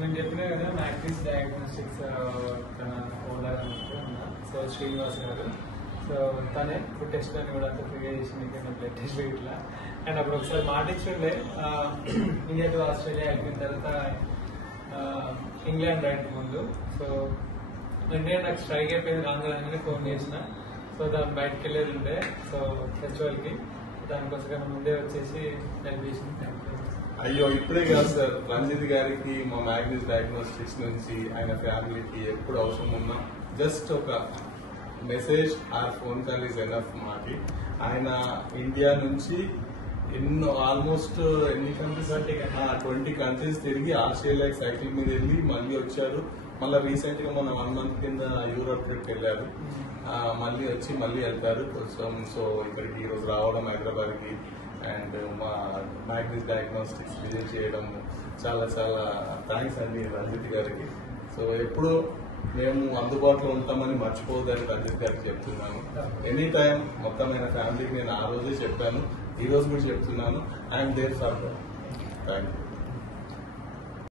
నేను చెప్పినా కదా మ్యాక్సిస్ డయాగ్నోస్టిక్స్ తన ఓనర్ అన్నా సో శ్రీనివాస్ గారు. సో తనే ఇప్పుడు టెస్ట్ అని కూడా అంతా ఫ్రీగా చేసింది బ్లడ్ టెస్ట్ ఇట్లా. అండ్ అప్పుడు ఒకసారి మాటించుండే ఇండియా టు ఆస్ట్రేలియా అయిపోయిన తర్వాత ఇంగ్లాండ్ రైట్ ముందు. సో ఇండియా నాకు స్ట్రైక్ అయిపోయింది రాగానే ఫోన్ చేసిన. సో దాన్ని బయటకు వెళ్ళేది ఉండే సో ఫెస్టివల్కి, దానికోసం ముందే వచ్చేసి హెల్ప్ చేసింది. అయ్యో ఇప్పుడే కాదు సార్, రంజిత్ గారికి మా మ్యాగ్నిస్ డయాగ్నోస్టిక్స్ నుంచి ఆయన ఫ్యామిలీకి ఎప్పుడు అవసరం ఉన్నా జస్ట్ ఒక message or phone call is enough మాకి. ఆయన ఇండియా నుంచి ఎన్నో ఆల్మోస్ట్ ఎన్ని కంట్రీస్ 20 కంట్రీస్ తిరిగి ఆస్ట్రేలియా సైకిల్ మీద వెళ్ళి మళ్ళీ వచ్చారు. మళ్ళీ రీసెంట్ గా మన 1 month కింద యూరోప్ ట్రిప్ వెళ్ళారు. మళ్ళీ వచ్చి మళ్ళీ వెళ్తారు కొంచెం. సో ఇక్కడికి ఈరోజు రావడం హైదరాబాద్ కి అండ్ మా మ్యాగ్నిస్ డయాగ్నోస్టిక్స్ విజిట్ చేయడం చాలా చాలా థ్యాంక్స్ అండి రంజిత్ గారికి. సో ఎప్పుడు మేము అందుబాటులో ఉంటామని మర్చిపోవద్దని రంజిత్ గారికి చెప్తున్నాను. ఎనీ టైం మొత్తమైన ఫ్యామిలీకి నేను ఆ రోజే చెప్పాను, ఈ రోజు కూడా చెప్తున్నాను. I'm there for thank you.